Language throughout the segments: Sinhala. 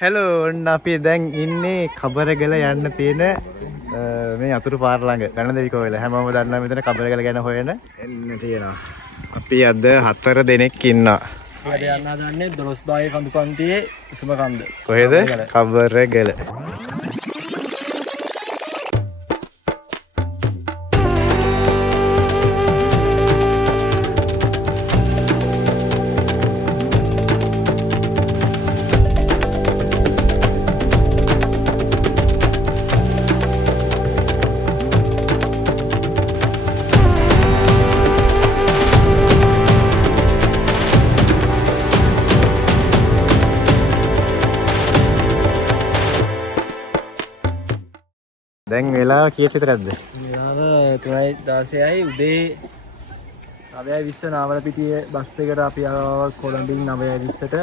හෙලෝ ඔන්න අපි දැන් ඉන්නේ කබරගල යන්න තියෙන මේ අතුරු පාර ළඟ ගණන්ද විකෝවිල හැමෝම දන්නවා මෙතන කබරගල ගැන හොයන එන්න තියෙනවා. අපි අද 4 දෙනෙක් ඉන්නවා. අද යන්න හදන්නේ 12 බාගේ කඳු පන්තියේ උසම කන්ද. කොහෙද? කබරගල. දැන් වෙලාව කීයට විතරද? වෙලාව 3:16යි උදේ 9:20 නාවලපිටියේ බස් එකට අපි ආවා කොළඹින් 9:20ට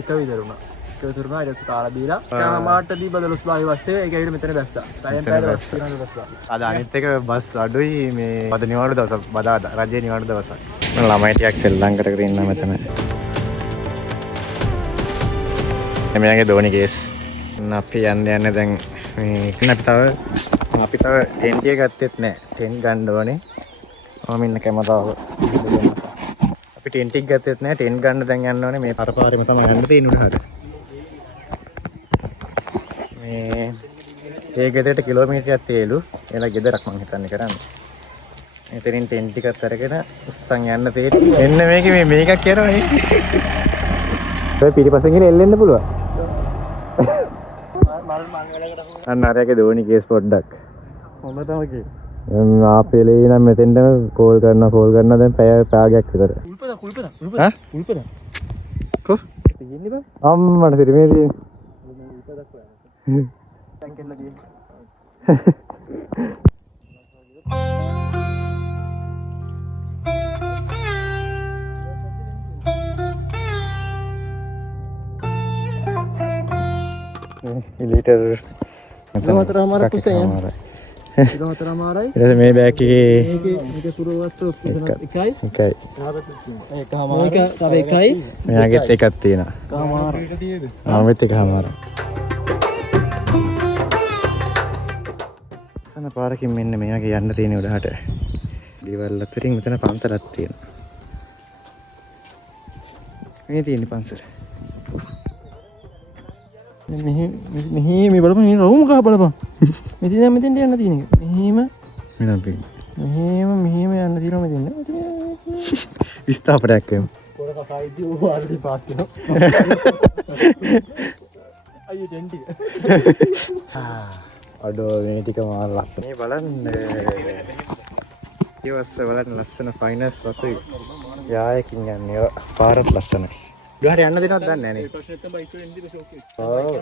එක විතර වුණා. ඒක විතර වුණා ඊට පස්සේ කාලා බීලා කාමාට දීප 12 බාගේ බස් එක ඒක ඇවිල්ලා මෙතන බැස්සා. පැයෙන් පැයට බස් තියෙනවා 12 බා. අද අනිත් එක බස් අඩුයි මේ අද නිවාඩු දවසක් බදාදා රජයේ නිවාඩු දවසක්. මම ළමයි ටිකක් සෙල්ලම් කරගෙන ඉන්නවා මෙතන. එමෙයාගේ දෝනි කේස්. අපි යන්නේ දැන් මේ අපි තව ටෙන්ට් එක ගත්තෙත් නෑ. ටෙන්ට් ගන්න ඕනේ. මම ඉන්න කැමතාව. අපි ටෙන්ට් එක ගත්තෙත් නෑ. ටෙන්ට් ගන්න දැන් යන්න ඕනේ. මේ පරපාරෙම තමයි යන්න තියෙන්නේ උඩහට. මේ ඒ ගෙදරට කිලෝමීටරයක් තියලු. එලා ගෙදරක් මං හිතන්නේ කරන්නේ. එතනින් ටෙන්ට් එකත් අරගෙන උස්සන් යන්න තියෙන්නේ. එන්න මේකේ මේකක් කියනවා නේ. ඔය පිටිපස්සෙන් ගිහින් එල්ලෙන්න පුළුවන්. අන්න අරයාගේ දෝනි කේස් පොඩ්ඩක් මොම තමයි කියේ. ආපෙලේ ඉඳන් මෙතෙන්ටම කෝල් කරනවා දැන් පැය භාගයක් විතර. කුල්පද ඈ? කුල්පද කො? තියෙන්නේ බං. අම්මට සිරිමේ තියෙන. කුල්පදක් හොයන්න. දැන් කෙල්ල තියෙන්නේ. ලීටර් किलोमीटर हमारा कुछ है किलोमीटर हमारा ही इधर में बैक के මේකේ පුරවස්තු එකයි එකයි ඒක හමාර තව එකයි මෙයාගෙත් එකක් තියෙනවා හමාර ආවෙත් එක හමාර අන්න පාරකින් මෙන්න මෙයාගේ යන්න තියෙන උඩහට ගෙවල් අතරින් මෙතන පන්සලක් තියෙනවා මේ තියෙන පන්සල මෙහි මේ බලපන් මේ රවුම කහ බලපන් මෙතන මෙතෙන්ට යන්න තියෙන එක මෙහිම මෙතන පේන මෙහිම යන්න තියෙනවා මෙතෙන්ද විස්ථාපනයක් කරමු පොර කසයිදී ඕ ආරි පාත් වෙනවා අයියෝ ටෙන්ටි අඩෝ මේ ටික මාර ලස්සන මේ බලන්න ඊවස්ස බලන්න ලස්සන ෆයිනස් වතුයි යායකින් යන්නේ පාරත් ලස්සනයි ගහට යන්න දෙනවද දන්නේ නැහැ නේ. ඔව්.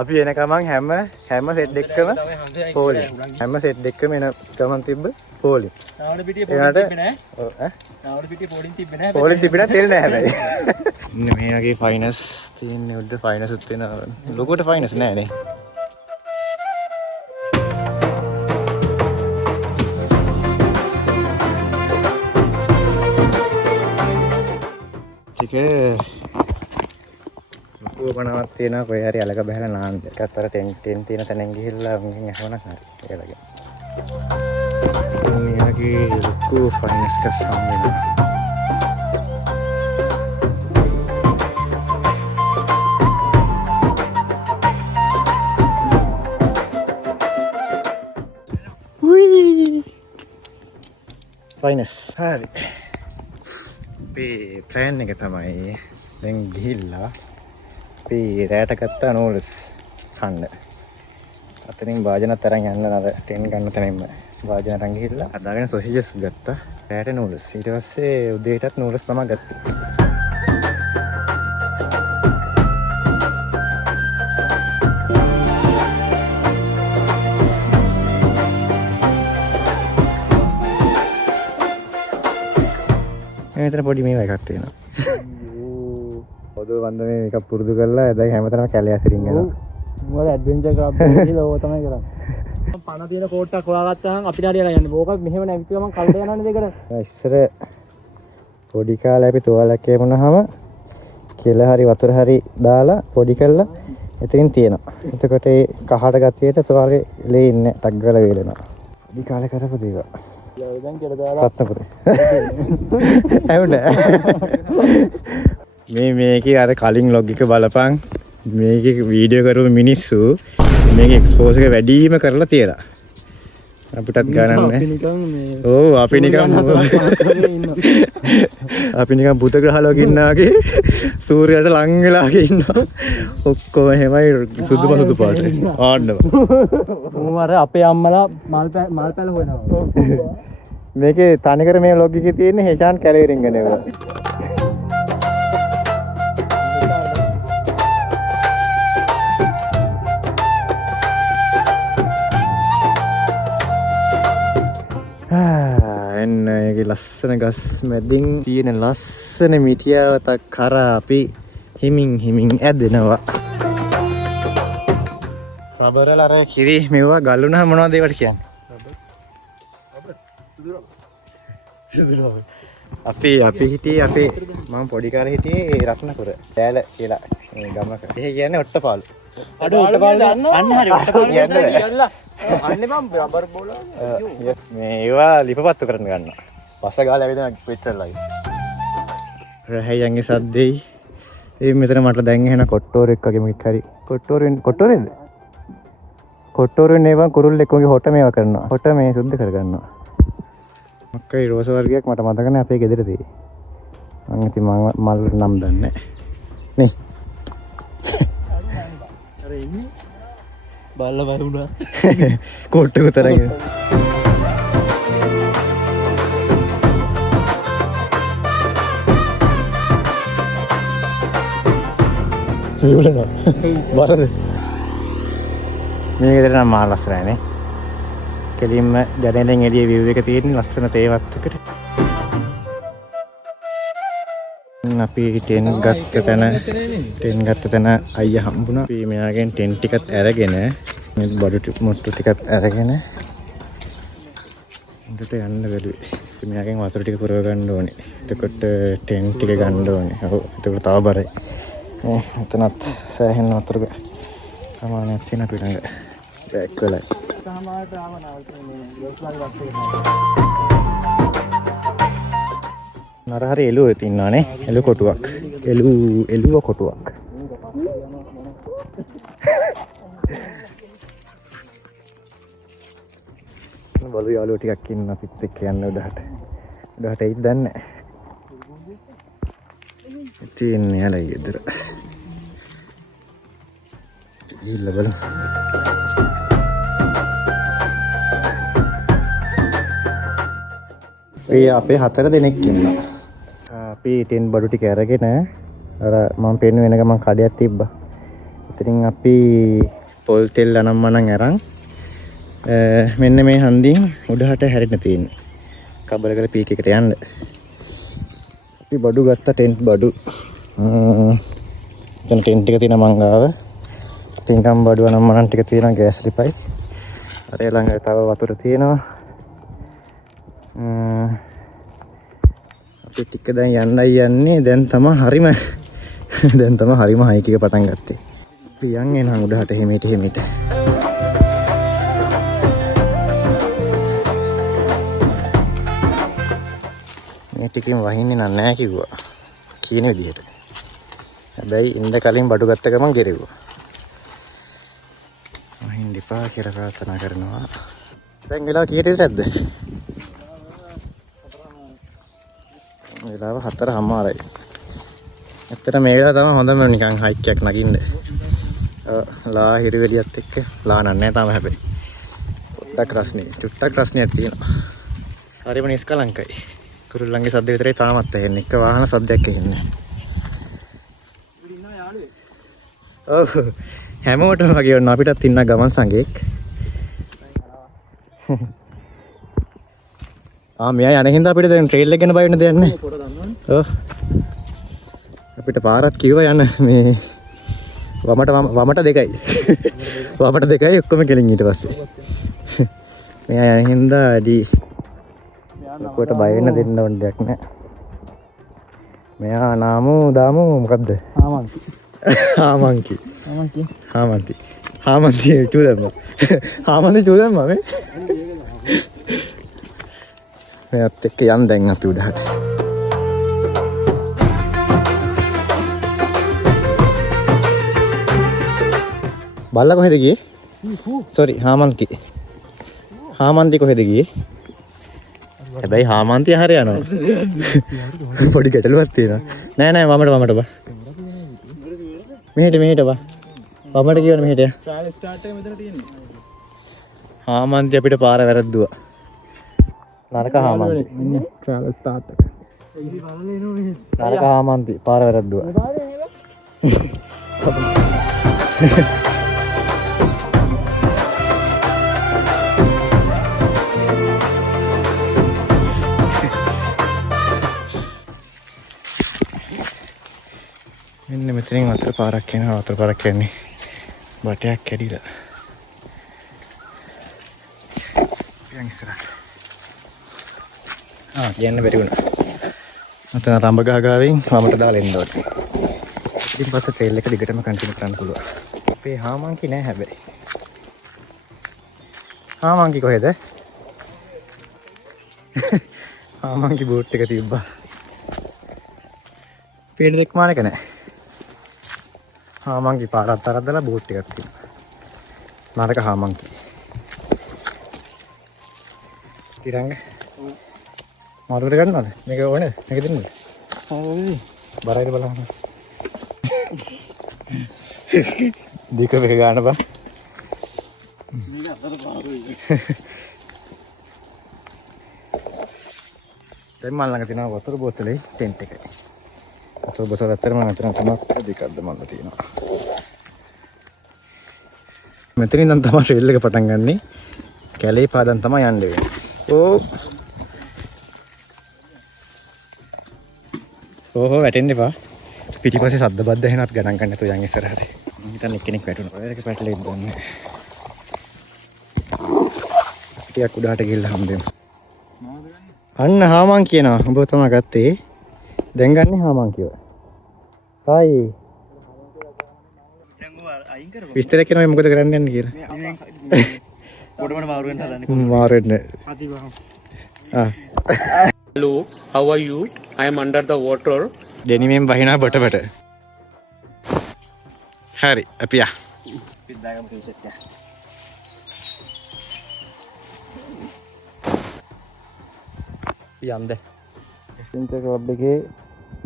අපි එන ගමන් හැම සෙට් එකකම පෝලි. හැම සෙට් එකකම එන ගමන් තිබ්බ පෝලි. නාවඩ පිටියේ පොඩි තිබ්බේ නැහැ. ඔව් ඈ. නාවඩ පිටියේ පොඩි තිබ්බේ නැහැ. පෝලි තිබ්බේ නැහැ තෙල් නැහැ හැබැයි. ඉන්න මේ වගේ ෆයිනස් තියෙන්නේ උඩ ෆයිනස් උත් වෙනවා. ලොකුට ෆයිනස් නැහැ නේ. ටික බණවත් තියෙනවා කොහේ හරි අලක බහලා නාන්න. ඒකත් අර ටෙන් තියෙන තැනින් ගිහිල්ලා මගෙන් අහවනක් හරි. ඒකලගේ. මේ වගේ ලොකු ෆයිනස් එකක් සම්මෙනවා. උයි. ෆයිනස්. හරි. මේ ප්ලෑන් එක තමයි දැන් ගිහිල්ලා අපි රැට ගත්තා නූල්ස් කන්න. අතනින් වාජනත් අරන් යන්න අර ටෙන් ගන්න තැනින්ම වාජන අරන් ගිහිල්ලා අදාගෙන සොසේජස් ගත්තා. රැට නූල්ස්. ඊට පස්සේ උදේටත් නූල්ස් තමයි ගත්තේ. මෙතන පොඩි මේවා එකක් තියෙනවා. පොදු වන්ද මේක පුරුදු කරලා දැන් හැමතැනම කැලේ ඇසිරින් යනවා. මොකද ඇඩ්වෙන්චර් ක්ලබ් එකේ ගිහලා ඕක තමයි කරන්නේ. පණ තියෙන කෝට්ටක් හොයාගත්තාම අපිට හරියලා යන්නේ. ඕක මෙහෙම නැවිත් ගමන් කල්ද යනවනේ දෙකට. ඉස්සර පොඩි කාලේ අපි තුවාලයක් කියමුනහම කෙල හරි වතුර හරි දාලා පොඩි කළා එතකින් තියෙනවා. එතකොට ඒ කහට ගතියට තුවාලේ ලේ ඉන්නේ ටක් ගාලා වේලෙනවා. අඩි කාලේ කරපු දේවල්. දැන් කියලා දාලා රත්නපුරේ. මේකේ අර කලින් ලොග් එක බලපන්. මේකේ වීඩියෝ කරපු මිනිස්සු මේකේ එක්ස්පෝස් එක වැඩිම කරලා තියලා. අපිටත් ගණන් නැහැ. ඔව් අපි නිකන් බුත ග්‍රහලෝක ඉන්නා වගේ සූර්යයට ලං වෙලා ඉන්නවා. ඔක්කොම එහෙමයි සුදු පසුදු පාට. ආන්නව. මම අපේ අම්මලා මල් පැල හොයනවා. මේකේ තනිකර මේ ලොග් එකේ තියෙන හෙෂාන් කැලේරින් ගනේවා. එන්න ඒකේ ලස්සන ගස් මැදින් තියෙන ලස්සන මිටියාවතක් කරා අපි හිමින් ඇදෙනවා. රබරල අර කිරි මෙවුවා ගල්ුණා මොනවද ඒවට කියන්නේ? අපි හිටියේ අපේ මම පොඩි කාලේ හිටියේ රත්නපුර දෑල කියලා ගමක. ඒ කියන්නේ ඔට්ටපාලු. ඔට්ටපාලු අන්න හරි ඔට්ටපාලු කියන්නේ අන්නේ මම රබර් බෝල මේ ඒවා ලිපපත්තු කරන්න ගන්නවා. පස්ස ගාලා ඇවිදින පිටරලයි. රහයන්ගේ සද්දෙයි ඒ මෙතන මට දැන් එන කොට්ටෝරෙක් වගේ මොකක් හරි කොට්ටෝරෙන්ද? කොට්ටෝරෙන් ඒවා කුරුල්ලෙක් වගේ හොට මේවා කරනවා. හොට මේ සුද්ධ කරගන්නවා. මොකයි රෝස වර්ගයක් මට මතක නැහැ අපේ ගෙදර තියෙයි. මම ඉතින් මල් නම් දන්නේ නැහැ. නේ. අර ඉන්නේ බල්ල වුණා. කොට්ටක තරගෙන. විවලනවා. බලද? මේ ගෙදර නම් මාර ලස්සනයි නේ. කෙලින්ම ජනෙලෙන් එළිය view එක තියෙන ලස්සන තේවත්තකට. අපි ටෙන් ගත්ත තැන අයියා හම්බුණා. අපි මෙයාගෙන් ටෙන් ටිකත් අරගෙන මේ බඩු මුට්ටු ටිකත් අරගෙන උඩට යන්න බැලුවේ. අපි මෙයාගෙන් වතුර ටික පුරව ගන්න ඕනේ. එතකොට ටෙන් ටික ගන්න ඕනේ. ඔව් එතකොට තව බරයි. එතනත් සෑහෙන වතුර ප්‍රමාණයක් තියෙන අපි ළඟ. බෑග් වලයි. නරහරි එළුව තින්නානේ. එළු කොටුවක්. එළුව කොටුවක්. බලු යාළුවෝ ටිකක් ඉන්න අපිත් එක්ක යන්න උඩහට. උඩහට එයිද දන්නේ නැහැ. තියන්නේ යාළුවා ගෙදර. ඉල්ල බලමු. අපේ 4 දෙනෙක් ඉන්නවා. අපි ටෙන් බඩු ටික අරගෙන අර මම පෙන්න වෙන ගමන් කඩයක් තිබ්බා. ඉතින් අපි පොල් තෙල් අනම්මනම් අරන් මෙන්න මේ හන්දියෙන් උඩහට හැරෙන්න තියෙන්නේ. කබලකල පීක් එකට යන්න. අපි බඩු ගත්ත ටෙන්ට් බඩු. එතන ටෙන්ට් ටික තියෙන මංගාව. තින්කම් බඩු අනම්මනම් ටික තියෙනවා ගෑස් ලිපයි. අර ළඟ තව වතුර තියෙනවා. අපි ටික දැන් යන්නයි යන්නේ. දැන් තමයි හරිම හයික් එක පටන් ගත්තේ. අපි යන් එනහන් උඩහට හිමීට. මේ ටිකෙන් වහින්නේ නැහැ කිව්වා. කියන විදිහට. හැබැයි ඉන්න කලින් බඩු ගත්ත ගමන් ගෙරෙව්වා. වහින්න එපා කියලා ප්‍රාර්ථනා කරනවා. දැන් වෙලාව කීයටද නැද්ද? වෙලාව 4:00යි. ඇත්තට මේ වෙලාව තමයි හොඳම නිකන් හයික් එකක් නගින්න. ලා හිරවෙලියත් එක්ක ලා නන්නේ තාම හැබැයි. පොඩ්ඩක් රස්නේ. චුට්ටක් රස්නයක් තියෙනවා. හරිම නිස්කලංකයි. කුරුල්ලන්ගේ සද්ද විතරයි තාමත් ඇහෙන්නේ. එක වාහන සද්දයක් ඇහෙන්නේ නැහැ. ඔව්. හැමෝටම වගේ වුණා අපිටත් ඉන්න ගමන් සංගේක්. මෙයා යන හින්දා අපිට දැන් ට්‍රේල් එක ගැන බය වෙන්න දෙයක් නැහැ. ඔව්. අපිට පාරත් කිව්වා යන්න මේ වමට දෙකයි. වමට දෙකයි ඔක්කොම කෙලින් ඊට පස්සේ. මෙයා යන හින්දා ඇඩි ඔක්කොට බය වෙන්න දෙන්න ඕන දෙයක් නැහැ. මෙයා දාමු මොකද්ද? ආමංකි. හාමන්ති චූදම්ම හාමන්ති චූදම්ම මේ මෙයත් එක්ක යන් දැන් අපි උඩහට බල්ලා කොහෙද ගියේ? සෝරි හාමන්ති කොහෙද ගියේ? හැබැයි හාමන්ති හරිය යනවා. පොඩි ගැටලුවක් තියෙනවා. නෑ වමට බා. මෙහෙට බා. වමට කියවන මෙහෙට. ට්‍රයල් ස්ටාර්ට් එක මෙතන තියෙන්නේ. හාමන්ති අපිට පාර වැරද්දුවා. නරක හාමන්ති. මෙන්න ට්‍රයල් ස්ටාර්ට් එක. නරක හාමන්ති පාර වැරද්දුවා. මෙන්න මෙතනින් වතුර පාරක් යනවා. වතුර පාරක් යන්නේ බටයක් කැඩිලා. යන් ඉස්සරහට. කියන්න බැරි වුණා. මතන රඹ ගහගාවෙන් වමට දාලා එන්න ඕනේ. ඉතින් පස්සේ ට්‍රේල් එක දිගටම කන්ටිනියු කරන්න පුළුවන්. අපේ හාමන්කි නෑ හැබැයි. හාමන්කි කොහෙද? හාමන්කි බෝට් එක තිබ්බා. පේන දෙයක් මානක නෑ. හාමන්කි පාරක් තරද්දලා බෝට් එකක් තියෙනවා. නරක හාමන්කි. තිරංග. මාරුවට ගන්නවද? මේක ඕනේ. මේක දෙන්නද? බරයිද බලන්න. දෙක එක ගන්න බා. මේක අතර පාරුයි. දැන් මල් ළඟ තියෙනවා වතුර බෝතලේ ටෙන්ට් එකයි. වතුර බෝතල අතරම අතර තුනක් දෙකක්ද මල්ල තියෙනවා. මෙතනින් නම් තමයි ට්‍රේල් එක පටන් ගන්නෙ. කැලේ පාදන් තමයි යන්න වෙන්නේ. ඕහෝ වැටෙන්න එපා. පිටිපස්සේ සද්ද බද්ද එහෙනත් ගණන් ගන්න නැතුව යන් ඉස්සරහට. මම හිතන්නේ එක්කෙනෙක් වැටුණා. ඔය එක පැටලෙන්න ඕනේ. ටිකක් උඩහට ගිහිල්ලා හම්බෙමු. අන්න හාමන් කියනවා. උඹ තමයි ගත්තේ. දැන් ගන්නේ හාමන් කියව. හායි. දැන් ඔය අයින් කරපන්. විස්තර කියනවා මොකද කරන්න යන්නේ කියලා. පොඩමඩ මාරු වෙන්න හදන්නේ. මාරු වෙන්න. Hello, how are you? I am under the water. දෙනිමෙන් වහිනා බට. හරි, අපි යා. පිටදාගම ටී-ෂර්ට් එක. යම්ද. එක්ස්චේන්ජ් ක්ලබ් එකේ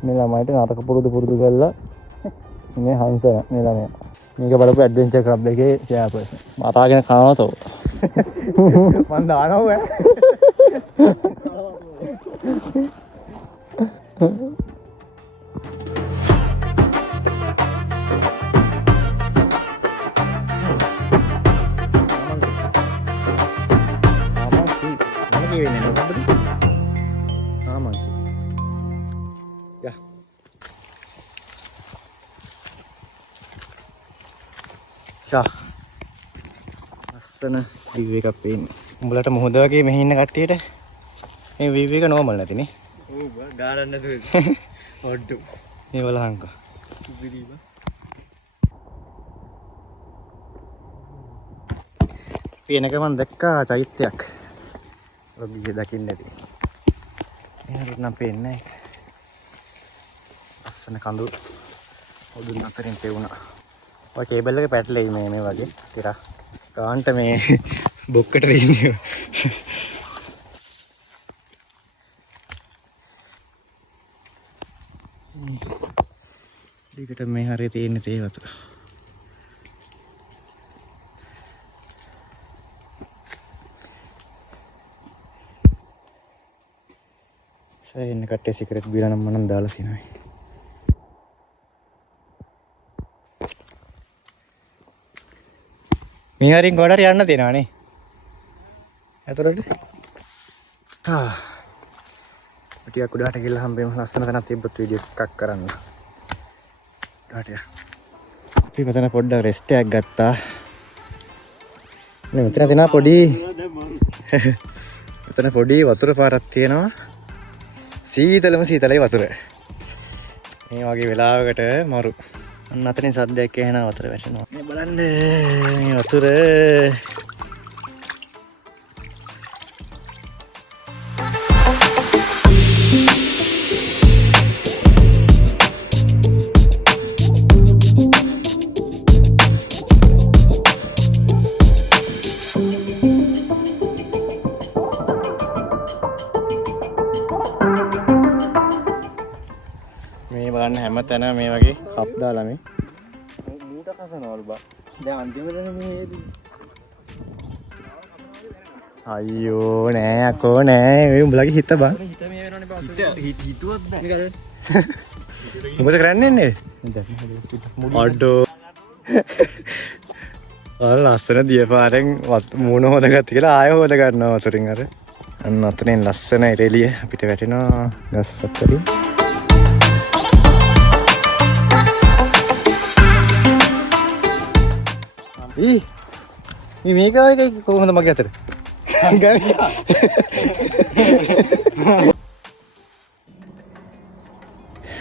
මේ ළමයිට නාටක පුරුදු කරලා මේ හංස මේ ළමයා. මේක බලපු ඇඩ්වෙන්චර් ක්ලබ් එකේ චෙයාපර්සන්. මතාගෙන කනවා තෝ. මන් දානවා බෑ. ලස්සන view එකක් පේන්නේ. උඹලට මොහොත වගේ මෙහි ඉන්න කට්ටියට මේ view එක normal නැතිනේ. ඔව් බා ගානක් නැතුව. ඔඩ්ඩු. මේ බලහන්කෝ. පිළිබ. පේනක මම දැක්කා චෛත්‍යයක්. ඔබ ගියේ දකින්න ඇති. එහෙනම් නම් පේන්නේ නැහැ. ලස්සන කඳු ඔදුන් අතරින් පෙවුණා. ඔය කේබල් එක පැටලෙයි මේ වගේ තිරා. කාන්ට මේ බොක්කට දෙන්නේ. ටිකට මේ හරිය තියෙන තේ වතුර. සෑහෙන කට්ටිය සිගරට් බීලා නම් මනම් දාලා තිනවා. මේ හරින් ගොඩට යන්න තියෙනවා නේ. ඇතුළට. ටිකක් උඩට ගිහලා හම්බෙමු. ලස්සන තැනක් තිබ්බොත් වීඩියෝ එකක් කරන්න. උඩට යා. අපි මෙතන පොඩ්ඩක් රෙස්ට් එකක් ගත්තා. මෙතන තියෙනවා පොඩි මෙතන පොඩි වතුර පාරක් තියෙනවා. සීතලයි වතුර. මේ වගේ වෙලාවකට මරු අන්න අතනින් සද්දයක් ඇහෙනවා වතුර වැටෙනවා. මේ බලන්න මේ වතුර. මේ බලන්න හැම තැන මේ වගේ කප් දාලා මේ මූට කසනවලු බා. දැන් අන්තිමටනේ මේ අයියෝ නෑ අකෝ නෑ මේ උඹලගේ හිත බා. හිත මේ වෙනවනේ බා. හිතුවත් බෑ. මොකද කරන්නේ? අඩෝ. අර ලස්සන දියපාරෙන් මූණ හොදගත්ත කියලා ආයෙ හොද ගන්නවා වතුරින් අර. අන්න අතනින් ලස්සන එළිය අපිට වැටෙනවා ගස් අතරින්. මේක කොහොමද මගේ අතට?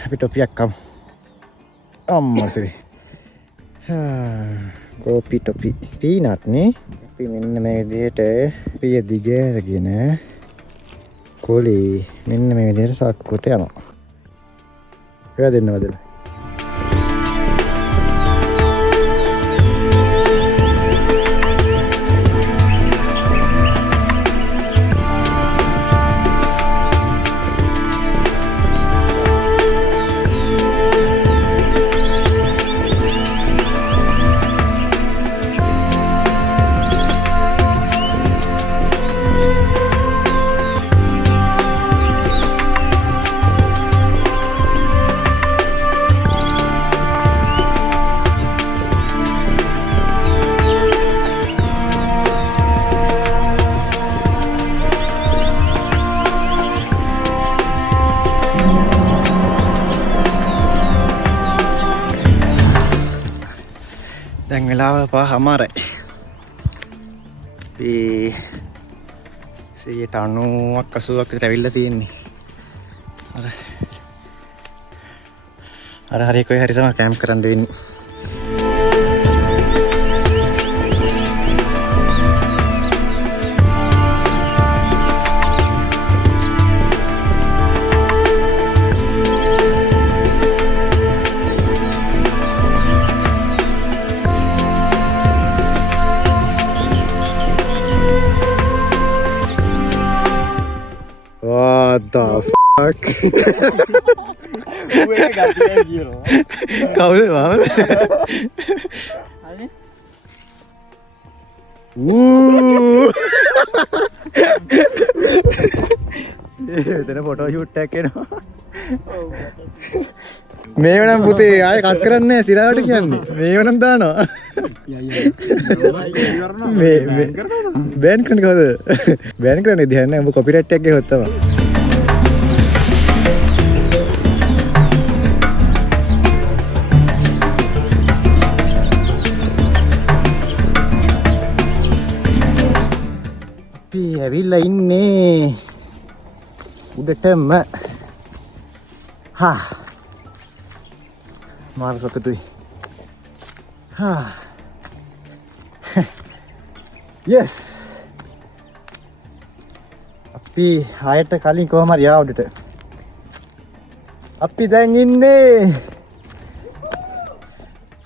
අපි ටොපියක් කමු. අම්මසේ. කෝපි ටොපි. පීනට් නේ. අපි මෙන්න මේ විදිහට පිය දිග අරගෙන කොලේ මෙන්න මේ විදිහට සක්කුවට යනවා. ඒවා දෙන්නවද? දැන් වෙලාව 5:00යි. අපි 90ක් 80ක් විතර ඇවිල්ලා තියෙන්නේ. අර හරි කොයි හරි තමයි කැම්ප් කරන්න වෙන්නේ. What the fuck? කවුද මම? එතන ෆොටෝ ෂූට් එකක් එනවා. මේව නම් පුතේ ආයෙ කට් කරන්නේ නැහැ සිරාවට කියන්නේ. මේව නම් දානවා. මේ බෑන් කරන්නේ කවුද? බෑන් කරන්නේ දිහන්නේ උඹ කොපිරයිට් එකක් ගෙවුවත් තමයි. අපි ඇවිල්ලා ඉන්නේ උඩටම. හා මාර සතුටුයි. හා yes අපි ආයෙත් කලින් කොහම හරි ආවුඩට අපි දැන් ඉන්නේ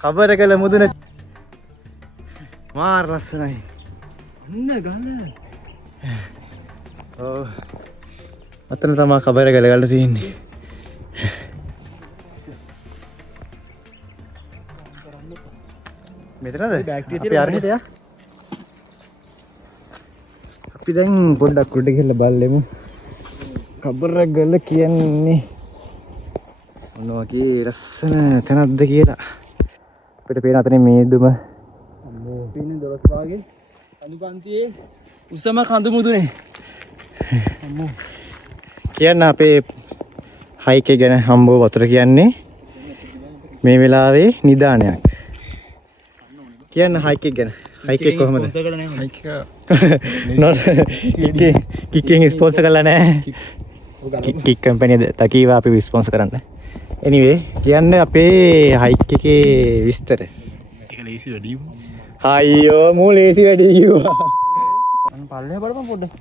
කබරගල මුදුන. මාර ලස්සනයි. අන්න ගන්න. ඔව් අතන තමයි කබරගල ගල තියෙන්නේ. මෙතනද? අපි අරහෙට යා. අපි දැන් පොඩ්ඩක් උඩ ගිහලා බලමු. කබරගල කියන්නේ මොනවා වගේ ලස්සන තැනක්ද කියලා. අපිට පේන අතනේ මේදුම. අම්මෝ පින්නේ 12 වාගේ අනුපන්තියේ උසම කඳු මුදුනේ. අම්මෝ කියන්න අපේ හයික් එක ගැන හම්බව වතුර කියන්නේ මේ වෙලාවේ නිදානයක්. කියන්න හයික් එක ගැන. හයික් එක කොහමද? ස්පොන්සර් කරලා නැහැ හයික් එක. කික්කෙන් ස්පොන්සර් කරලා නැහැ. කික් කම්පැනි තකීවා අපි ස්පොන්සර් කරන්න. anyway කියන්න අපේ හයික් එකේ විස්තර. ඒක ලේසි වැඩි වුණා. අයියෝ මූ ලේසි වැඩි කිව්වා. අන්න පල්ලේ බලපන් පොඩ්ඩක්.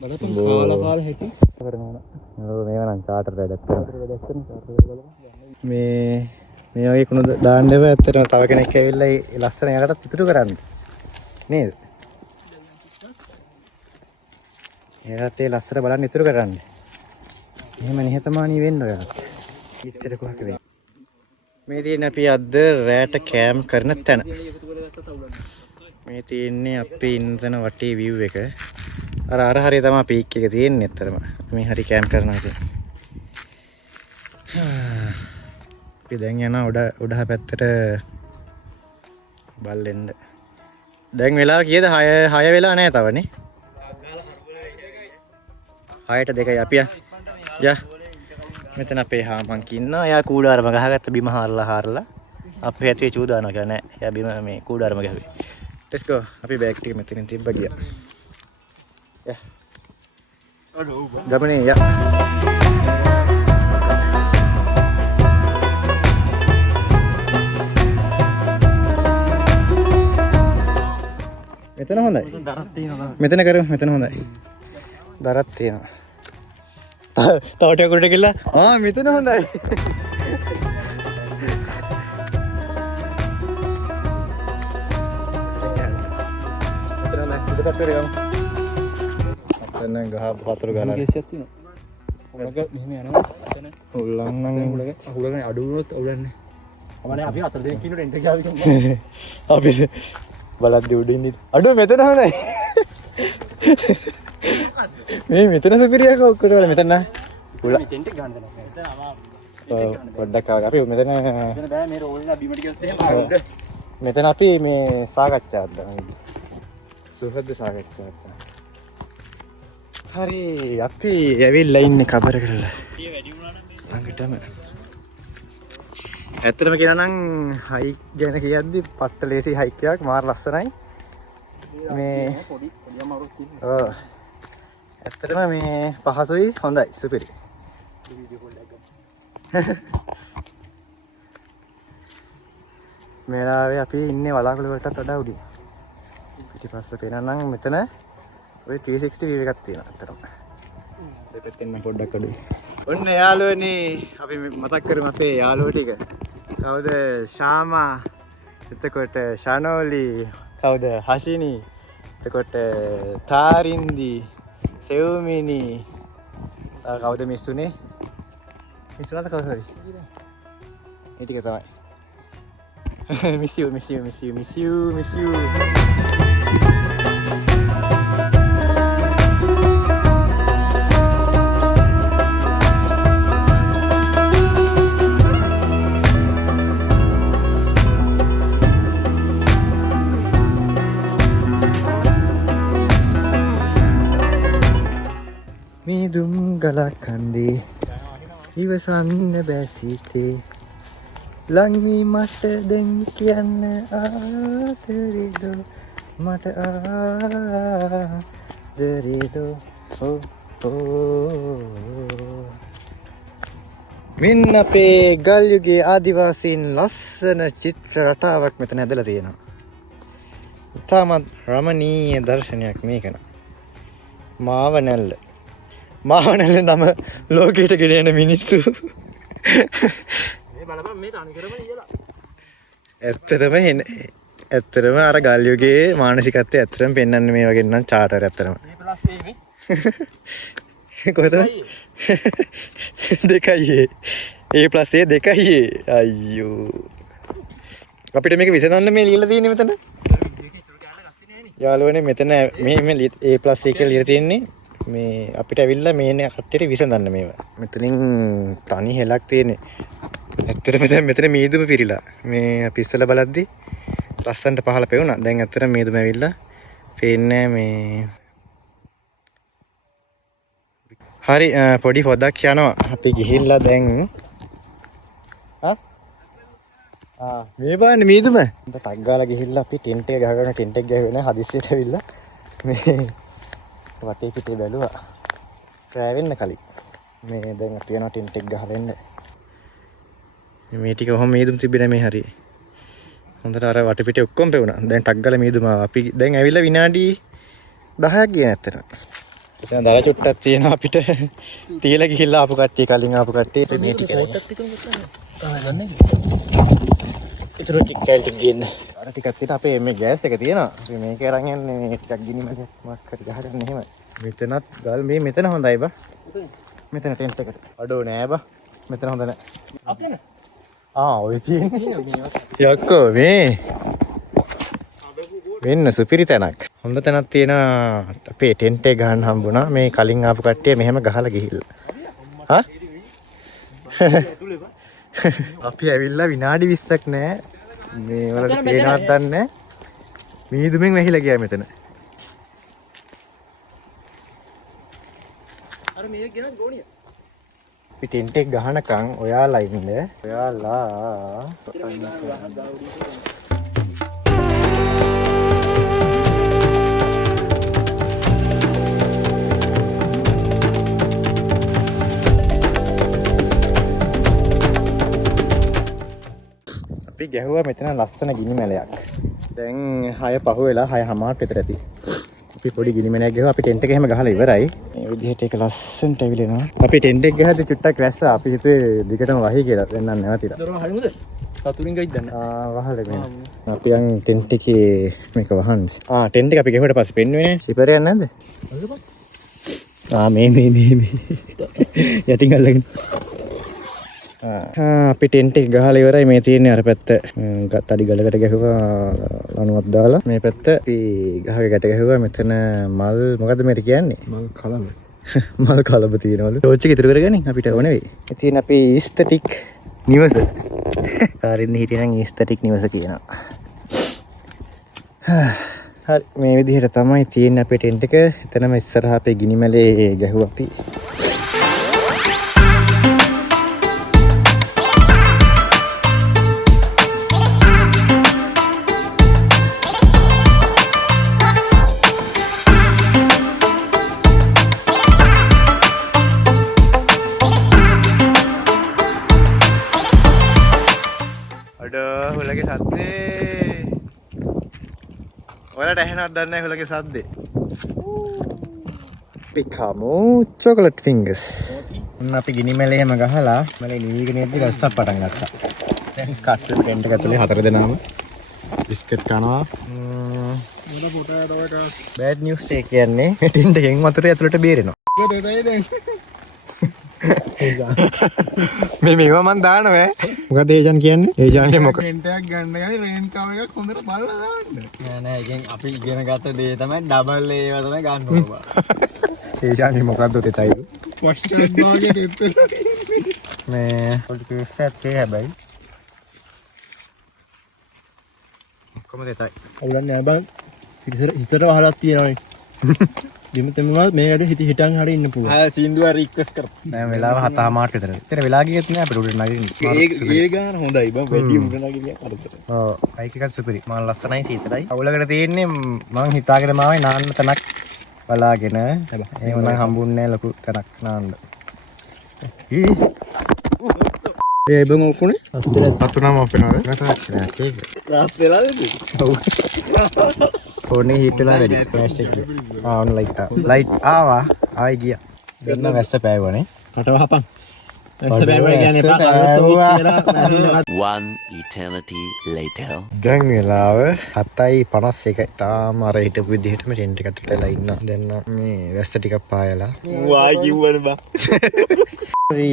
බලපන් කාලා හැටි. කරනවා. ඔව් මේව නම් චාටර් වැඩක් කරනවා. මේ වගේ කුණු දාන්න එපා. ඇත්තටම තව කෙනෙක් ඇවිල්ලා ඒ ලස්සන යකටත් ඉතුරු කරන්න. නේද? එයාට ඒ ලස්සන බලන්න ඉතුරු කරන්න. එහෙම නිහතමානී වෙන්න ඔයාලත්. ඉච්චර කොහක වෙන්නේ. මේ තියෙන අපි අද රෑට කෑම් කරන තැන. මේ තියෙන්නේ අපි ඉන්න වටේ view එක. අර හරිය තමයි පීක් එක තියෙන්නේ ඇත්තටම. මේ හරි කෑම් කරනවා ඉතින්. අපි දැන් යනවා උඩහ පැත්තට බල්ලෙන්න. දැන් වෙලාව කීයද? 6 වෙලා නැහැ තවනේ. 6ට 2යි අපි යා. මෙතන අපේ හාමන්ක ඉන්නවා. එයා කූඩාරම ගහගත්ත බිම හාරලා අපි හැතුවේ චූදානවා කියලා නෑ. එයා බිම මේ කූඩාරම ගහුවේ. let's go. අපි බෑග් ටික මෙතනින් තිබ්බ ගියා. යා. ගමනේ යා. මෙතන හොඳයි. දරක් තියෙනවා. මෙතන කරමු. මෙතන හොඳයි. දරක් තියෙනවා. තව ටික උඩට ගිහලා මෙතන හොඳයි. එතන ගහ වතුර ගාලා කේසියක් තියෙනවා. උලක මෙහෙම යනවා. එතන උල්ලන් නම් උලක අඩු වුණොත් උලන්නේ. අපනේ අපි අතර දෙනෙක් ඉන්න රෙන්ට් එක ගාවි අපි බලද්දි උඩින් ඉඳි අඩු මෙතන හොඳයි. මේ මෙතන සුපිරියක ඔක්කොට වල මෙතන උල ටෙන්ට් එක ගන්න දෙනවා. මෙතන අමාරු. පොඩ්ඩක් අපි මෙතන බෑ මේ රෝල්ලා බිමට ගියොත් එහෙම උඩ. මෙතන අපි මේ සාකච්ඡාවක් දානවා. සුහද සාකච්ඡාවක්. හරි අපි ඇවිල්ලා ඉන්නේ කබර කරලා. ඊයේ වැඩි වුණා නම් ළඟටම. ඇත්තටම කියනවා නම් හයික් ගැන කියද්දි පට්ට ලේසි හයික් එකක් මාර ලස්සනයි. මේ පොඩි අමාරුවක් තියෙනවා. ඔව්. ඇත්තටම මේ පහසුයි හොඳයි සුපිරි. මේලාවේ අපි ඉන්නේ වලාකුළු වලටත් වඩා උඩින්. පිටිපස්ස පේනනම් මෙතන ඔය 360 view එකක් තියෙනවා අතරම. දෙපැත්තෙන් මම පොඩ්ඩක් අඩුයි. ඔන්න යාළුවනේ අපි මතක් කරමු අපේ යාළුවෝ ටික. කවුද? ශාමා. එතකොට ශනෝලි. කවුද? හෂිනි. එතකොට තාරින්දි. සෙව්මිනි. කවුද මිස්සුනේ? මිස්සුනාද කවුද හරි? ඒ ටික තමයි. miss you. මේ දුම් ගලක් කන්දේ ඉවසන්න බැසිතේ ලංවී මට දැන් කියන්න ආදරේදෝ මට ආදරේදෝ මින් අපේ ගල් යුගයේ ආදිවාසීන් ලස්සන චිත්‍ර රටාවක් මෙතන ඇදලා තියෙනවා. ඉතාමත් රමණීය දර්ශනයක් මේක නම්. මාවනැල්ල නම ලෝකයට ගෙන එන මිනිස්සු. බලපන් මේ තනි කරම ඉයලා. ඇත්තටම අර ගල් යුගයේ මානසිකත්වය ඇත්තටම පෙන්වන්නේ මේ වගේ නම් චාටර් ඇත්තටම. මේ ප්ලස් A මේ. කොහෙද? 2යි. A + A 2යි. අයියෝ. අපිට මේක විසඳන්න මේ ලියලා තියෙන්නේ මෙතන. යාළුවනේ මෙතන මේ A + A කියලා ලියලා තියෙන්නේ. මේ අපිට ඇවිල්ලා මේ කට්ටියට විසඳන්න මේවා. මෙතනින් තනි හෙලක් තියෙන්නේ. ඇත්තටම දැන් මෙතන මීදුම පිරීලා. මේ අපි ඉස්සලා බලද්දි ලස්සන්ට පහළ පෙවුණා. දැන් ඇත්තටම මීදුම ඇවිල්ලා පේන්නේ මේ. හරි පොඩි හොදක් යනවා. අපි ගිහිල්ලා දැන් මේ බලන්න මීදුම. ටක් ගාලා ගිහිල්ලා අපි ටෙන්ට් එක ගහගෙන ටෙන්ට් එක ගහගෙන හදිස්සියට ඇවිල්ලා මේ වටේ පිටේ බැලුවා. රෑ වෙන්න කලින්. මේ දැන් අපි යනවා ටෙන්ට් එක ගහලා එන්න. මේ ටික ඔහොම මීදුම් තිබ්බේ මේ හරිය. හොඳට අර වටපිටේ ඔක්කොම පෙවුණා. දැන් ටක් ගාලා මීදුම අපි දැන් ඇවිල්ලා විනාඩි 10ක් ගියේ නැත්තර. දැන් දල චුට්ටක් තියෙනවා අපිට. තියලා ගිහිල්ලා ආපු කට්ටිය කලින් ආපු කට්ටිය මේ ටික ඒතර ටිකක් ගින්න. අර ටිකක් තියෙන අපේ මේ ගෑස් එක තියෙනවා. අපි මේක අරන් යන්නේ මේ ටිකක් ගිනිමක් මොකක් හරි ගහගන්න එහෙම. මෙතනත් ගල් මේ මෙතන හොඳයි බා. මෙතන ටෙන්ට් එකට. අඩෝ නෑ බා. මෙතන හොඳ නෑ. අපේන. ඔය තියෙන්නේ. යක්කෝ මේ. වෙන්න සුපිරි තැනක්. හොඳ තැනක් තියෙනවා. අපේ ටෙන්ට් එක ගහන්න හම්බුණා. මේ කලින් ආපු කට්ටිය මෙහෙම ගහලා ගිහිල්ලා. හා? අපි ඇවිල්ලා විනාඩි 20ක් නෑ. මේ වලට පේනවත් දන්නේ නෑ. මීදුමෙන් වැහිලා ගියා මෙතන. අර මේක ගෙනත් ගෝණිය. අපි ටෙන්ට් එක ගහනකම් ඔයාලා ඉන්න. ඔයාලා අපි ගැහුවා මෙතන ලස්සන ගිනි මැලයක්. දැන් 6 පහ වෙලා 6:00 විතර ඇති. අපි පොඩි ගිනි මැලයක් ගැහුවා. අපි ටෙන්ට් එක එහෙම ගහලා ඉවරයි. මේ විදිහට ඒක ලස්සනට ඇවිලෙනවා. අපි ටෙන්ට් එක ගහද්දි චුට්ටක් වැස්සා. අපි හිතුවේ දිගටම වහී කියලා. දැන් නම් නැවතිලා. දොර වහමුද? සතුරින් ගයිද දන්න. වහලා මේ. අපි යන් ටෙන්ට් එකේ මේක වහන්නේ. ටෙන්ට් එක අපි ගැහුවට පස්සේ පෙන්නුවේ නේ. සිපරයක් නැද්ද? මේ යටින් අල්ලගෙන. අපි ටෙන්ට් එක ගහලා ඉවරයි. මේ තියෙන්නේ අර පැත්ත තඩි ගලකට ගැහුවා ලණුවක් දාලා. මේ පැත්ත අපි ගහක ගැට ගැහුවා. මෙතන මල් මොකද්ද මේකට කියන්නේ? මල් කලබ. මල් කලබ තියෙනවලු. ටෝච් එක ඉතුරු කරගනින් අපිට ඕන වෙයි. ඉතින් අපි ඊස්තටික් නිවස. කාරින්න හිටියනම් ඊස්තටික් නිවස කියනවා. හරි මේ විදිහට තමයි තියෙන්නේ අපේ ටෙන්ට් එක. එතනම ඉස්සරහා අපේ ගිනි මැලේ ගැහුවා අපි. හුලගේ සද්දේ ඔයාලට ඇහෙනවද දන්නේ නැහැ හුලගේ සද්දේ. පිකාමු චොකලට් ෆින්ගර්ස්. ඔන්න අපි ගිනි මැලේ හැම ගහලා මැලේ නිවිගෙන යද්දි ගස්සක් පටන් ගත්තා. දැන් කට් ටෙන්ට් එක ඇතුලේ 4 දෙනාම බිස්කට් කනවා. මොන පොටය තවක බෑඩ් නිවුස් එක කියන්නේ ටෙන්ට් එකෙන් වතුර ඇතුලට බේරෙනවා. මේවා මන් දානවා. මොකද ඒජන් කියන්නේ? ඒජන්ගේ මොකද? ටෙන්ට් එකක් ගන්න යන්නේ රේන් කව එකක් හොඳට බලලා දාන්න. නෑ ඒකෙන් අපි ඉගෙන ගත්ත දේ තමයි ඩබල් ඒවා තමයි ගන්න ඕවා. ඒජන්ගේ මොකද්ද තෙතයි? වස්ටර්ඩ් බාගේ දෙත්තලා මේ පොඩි පිස්සක් හැබැයි. කොහමද තෙතයි? අවුලන්නේ නෑ බං. හිතට වහලක් තියෙනවනේ. දිමතම මේකට හිටන් හරි ඉන්න පුළුවන්. සින්දුව රික්වෙස්ට් කරපන්. දැන් වෙලාව 7:00 විතර. ඉතින් වෙලා ගියෙත් නෑ අපිට උඩට නගින්න. ඒ ගාන හොඳයි බං. වැඩි උඩට නගින්න කරදර. ඔව්. බයික් එකත් සුපිරි. මම ලස්සනයි සීතලයි. අවුලකට තියෙන්නේ මං හිතාගෙන මාවේ නාන්න තැනක් බලාගෙන. එහෙම නම් හම්බුන්නේ නෑ ලොකු තැනක් නාන්න. ඒ බං ඔකුනේ? අතුනම අපේනවා. නැතක් නෑ කේක්. රාත් වෙලාද? ඔව්. ෆෝනේ හීට් වෙලා වැඩි ෆ්ලෑෂ් එක. ඔන්න ලයිට් ආවා. ආයි ගියා. දෙන්න වැස්ස පෑවුවානේ. කට වහපන්. වැස්ස පෑවුවා කියන්නේ එපා කරවතෝ කියලා. One eternity later. දැන් වෙලාව 7:51. තාම අර හිටපු විදිහටම ටෙන්ට් එක ඇතුළට වෙලා ඉන්නවා. දැන් මේ වැස්ස ටිකක් පායලා. වායි කිව්වනේ බා.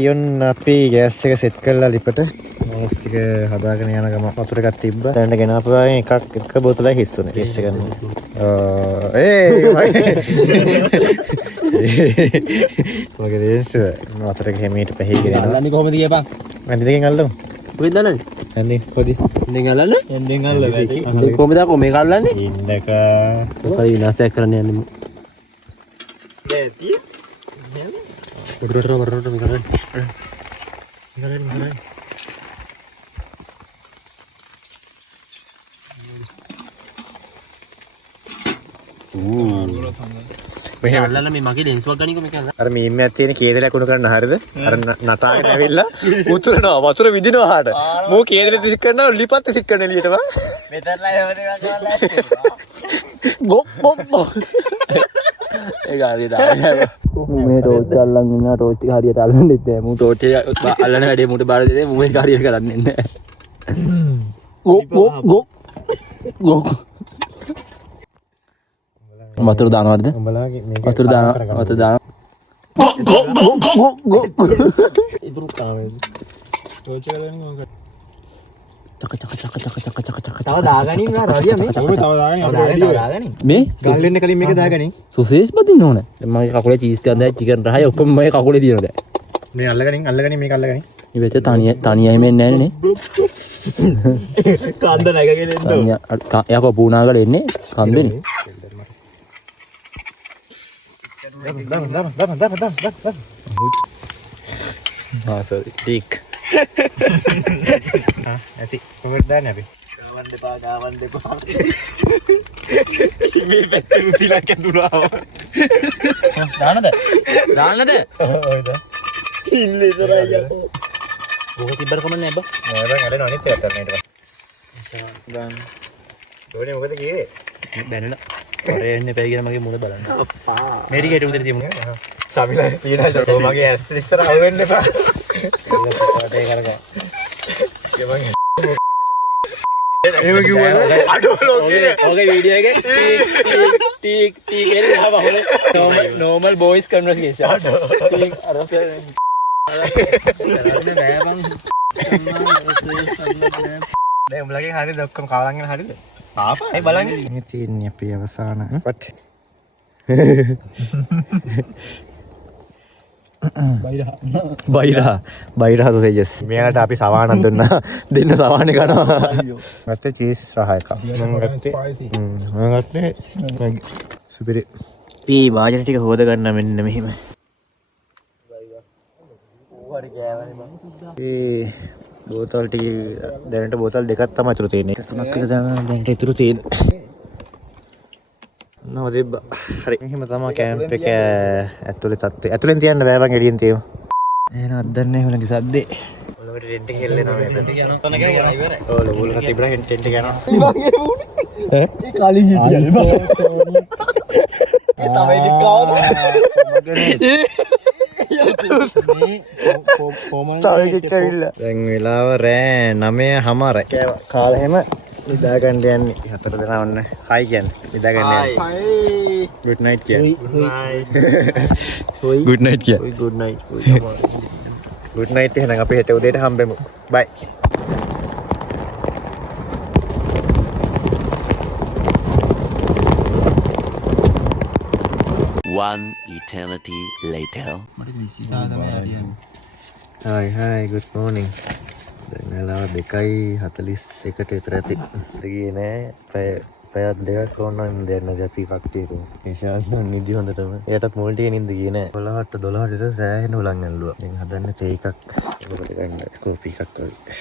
යොන් අපි ගෑස් එක සෙට් කරලා ලිපට මේස් ටික හදාගෙන යන ගම වතුර එකක් තිබ්බා. දැන් ගෙනාපුවාම එක බෝතලයි හිස්සුනේ. කේස් එක ගන්න. මගේ දේශුව වතුර එක හැමීට පැහිගෙන යනවා. අල්ලන්නේ කොහමද කියපන්? වැනි දෙකෙන් අල්ලමු. කොහෙද අල්ලන්නේ? වැනි පොඩි. එන්නෙන් අල්ලන්නේ? එන්නෙන් අල්ල වැඩි. කොහමද අකෝ මේක අල්ලන්නේ? ඉන්නක. මොකද විනාශයක් කරන්න යන්නේ? ඇති. උඩරට කරන්නේ. මෙහෙම අල්ලන්න මේ මගේ ලෙන්සුවක් ගනිකෝ මේක අල්ලන්න. අර මීම්මයක් තියෙන කේදලයක් උණු කරන්න හරියද? අර නටාගෙන ඇවිල්ලා උතුරනවා වතුර විදිනවා හාට. මෝ කේදලෙ තිසික් කරනවා ලිපත් තිසික් කරන එළියට වා. මෙතනලා එහෙම දෙයක් කරලා ගොක් ගොක් ගොක්. ඒක හරියට ආවේ. මේ ටෝච් අල්ලන් ඉන්නවා ටෝච් එක හරියට අල්ලන්නෙත් නෑ. මූ ටෝච් එක අල්ලන වැඩේ මූට බාර දෙන්නේ මූ මේක හරියට කරන්නේ නෑ. ගොක් ගොක් ගොක් ගොක්. වතුර දානවද? උඹලාගේ මේක වතුර දානවා. වතුර දානවා. ගොක් ගොක් ගොක් ගොක්. ඉතුරු තාමේ. ටෝච් එක දාන්නේ මොකක්ද? චක චක චක චක චක චක චක. තව දාගනින් නා රොඩිය මේ. තව දාගන්නේ දාගනින්. මේ ගල් වෙන්න කලින් මේක දාගනින්. සොසේජ් බදින්න ඕන. දැන් මගේ කකුලේ චීස් ගන්දයි චිකන් රහයි ඔක්කොම මගේ කකුලේ තියෙනවා දැන්. මේ අල්ලගනින් මේක අල්ලගනින්. ඉවෙච්ච තනිය එන්නේ නැහැ නේ. කන්ද නැගගෙන එන්න. යකෝ පූනාගල එන්නේ කන්දනේ. දාම. සෝරි. ටික්. ඇති. කොහෙද දාන්නේ අපි? ගාවන් දෙපා. මේ පැත්තේ රුතිලක් ඇදුනා. දාන්නද? දාන්නද? ඔයද. ඉල්ලේ ඉතරයි යකෝ. ඕක තිබ්බර කමන්නේ නැබ්බා. නෑ බං ඇලෙනවා අනිත් පැත්තට ඊට පස්සේ. දාන්න. ඕනේ මොකද කියේ? බැනලා. ඔරේ එන්නේ පැය කියලා මගේ මුල බලන්න. අප්පා. මේ ටික හිට උදේ තියමු. සමිලා ඊට මගේ ඇස් ඉස්සර අහුවෙන්න එපා. ඒක කරගන්න. ඒව කිව්වද? අඩෝලෝකේ. ඕකේ වීඩියෝ එකේ ටික් ටික් එන්නේ ආව හොනේ. normal boys conversation. ටික් අර නෑ බං. දැන් උඹලගේ හරියද ඔක්කොම කවලන් යන හරියද? ආපා. ඒ බලන්න. මේ තියෙන්නේ අපේ අවසාන. what? බයිරා සොසේජස්. මෙයාට අපි සවානක් දුන්නා. දෙන්න සවානේ කනවා. ගත්තේ චීස් රහ එකක්. මම ගත්තේ සුපිරි. පී වාජන ටික හොද ගන්න මෙන්න මෙහෙම. ඒ බෝතල් ටික දැනට බෝතල් දෙකක් තමයි ඉතුරු තියෙන්නේ. තුනක් විතර දැනට ඉතුරු තියෙන්නේ. නවතිබ්බ. හරි. එහෙම තමයි කැම්ප් එක ඇතුලේ තත්ත්වය. ඇතුලෙන් තියන්න බෑ බං එළියෙන් තියමු. එහෙනම් අද්දන්නේ හොලගේ සද්දේ. ඔලුවට ටෙන්ට් එක හෙල්ලෙනවා මේ පැත්තේ. තන ගියා ඉවරයි. ඔව් ලොබුල කතිබ්බලා ටෙන්ට් එක යනවා. ඒ කලින් හිටියනේ. ඒ තමයි දික්කවද? තව එකෙක් ඇවිල්ලා. දැන් වෙලාව රෑ 9:00 කාලා හැම නිදා ගන්න යන්නේ. හතර දෙනා ඔන්න හයි කියන්නේ. නිදා ගන්න යන්නේ. හයි. good night කියන්නේ. හොයි. good night කියන්නේ. හොයි good night. හොයි good night එහෙනම් අපි හෙට උදේට හම්බෙමු. bye. One eternity later. hi good morning. දැන් වෙලාව 2:41ට විතර ඇති. ගියේ නෑ. පැයක් දෙකක් ඕනනම් දැන් අපි කක්ටියට. ඒෂාන් නිදි හොඳටම. එයාටත් මුල් ටිකේ නිින්ද ගියේ නෑ. 11ට 12ට විතර සෑහෙන උලන් ඇල්ලුවා. දැන් හදන්නේ තේ එකක්. ඔබට ගන්න කෝපි එකක්